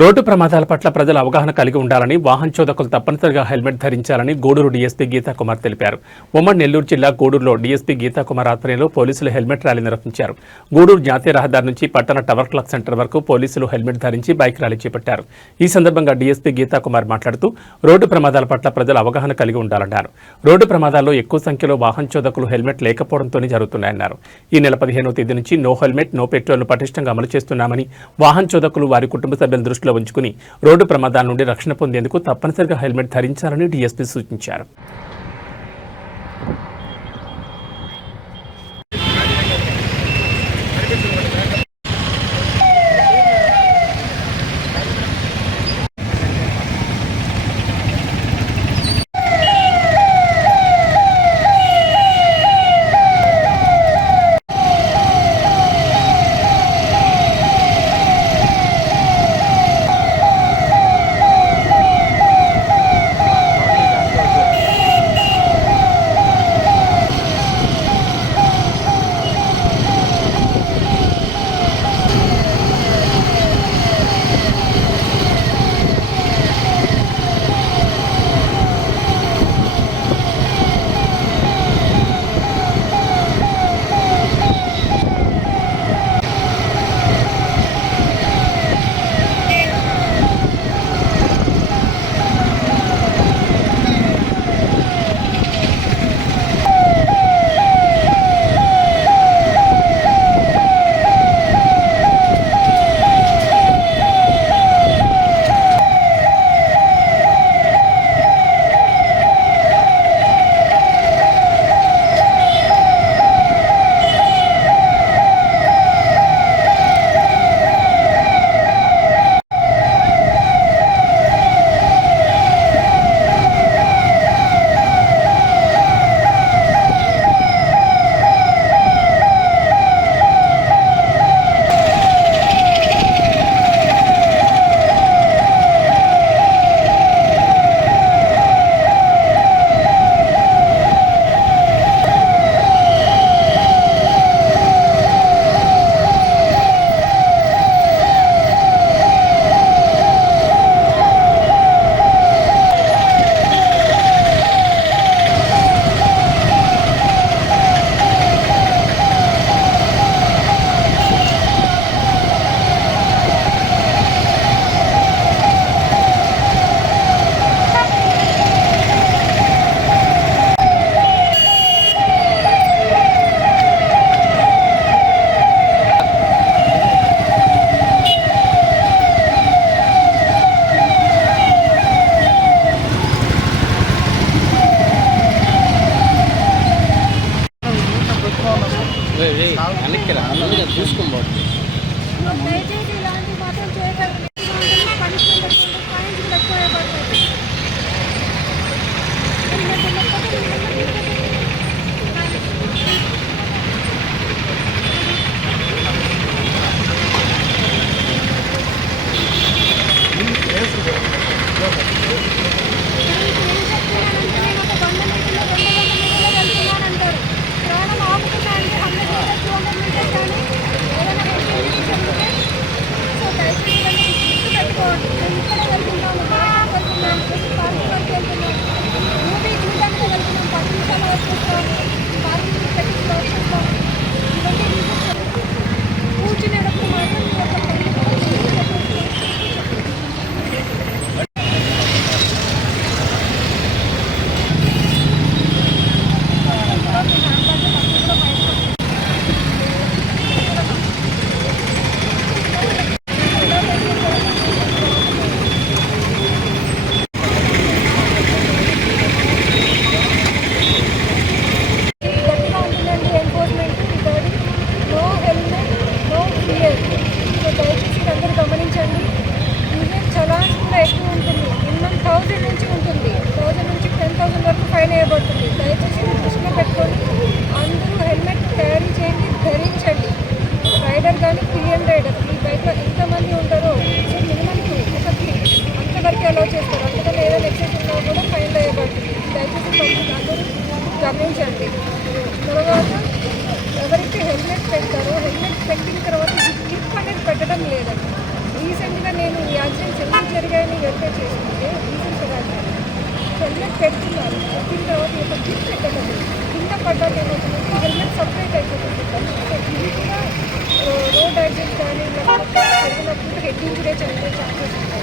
Road ప్రమాదాల పట్ల ప్రజలు అవగాహన కలిగి ఉండాలని, వాహన చోదకులు తప్పనిసరిగా హెల్మెట్ ధరించాలని గూడూరు డీఎస్పీ గీతాకుమార్ తెలిపారు. ఉమ్మడి నెల్లూరు జిల్లా గూడూరులో డీఎస్పీ గీతాకుమార్ ఆధ్వర్యంలో పోలీసులు హెల్మెట్ ర్యాలీ నిర్వహించారు. గూడూరు జాతీయ రహదారి నుంచి పట్టణ టవర్ క్లాక్ సెంటర్ వరకు పోలీసులు హెల్మెట్ ధరించి బైక్ ర్యాలీ చేపట్టారు. ఈ సందర్భంగా డీఎస్పీ గీతాకుమార్ మాట్లాడుతూ రోడ్డు ప్రమాదాల పట్ల ప్రజలు అవగాహన కలిగి ఉండాలన్నారు. రోడ్డు ప్రమాదాల్లో ఎక్కువ సంఖ్యలో వాహన చోదకులు హెల్మెట్ లేకపోవడంతోనే జరుగుతున్నాయన్నారు. ఈ నెల 15వ తేదీ నుంచి నో హెల్మెట్ నో పెట్రోల్ను పటిష్టంగా అమలు చేస్తున్నామని, వాహన చోదకులు వారి కుటుంబ సభ్యుల దృష్టిలో ఉంచుకుని రోడ్డు ప్రమాదాల నుండి రక్షణ పొందేందుకు తప్పనిసరిగా హెల్మెట్ ధరించాలని డీఎస్పీ సూచించారు. వేయబడుతుంది. దయచేసి దృష్టిలో పెట్టుకొని అందరూ హెల్మెట్ క్యారీ చేయండి, ధరించండి. రైడర్ కానీ పిఎన్ రైడర్ ఈ బైక్లో ఎంతమంది ఉంటారో సో మినిమం ఒకటి అంతవరకు అలౌ చేస్తారు. అందుకని ఏదైనా ఎక్సెస్ ఉన్నా కూడా ఫైన్ వేయబడుతుంది. దయచేసి అందరూ గమనించండి. తర్వాత ఎవరైతే హెల్మెట్ పెడతారో హెల్మెట్ పెట్టిన తర్వాత క్లిప్ అనేది పెట్టడం లేదండి. రీసెంట్గా నేను ఈ యాక్సిడెంట్ పెడుతున్నారు. పెట్టిన తర్వాత ఈ యొక్క గ్రిప్ పెట్టడం కింద పడ్డాక ఏమవుతుందంటే హెల్మెట్ సపరేట్ అయిపోతుంది. సో ఇది కూడా రోడ్ యాక్సిడెంట్ కానీ ఇలా జరిగినప్పుడు హెడ్ ఇంజరీ చనిపోయే ఛాన్సెస్ ఉంటాయి.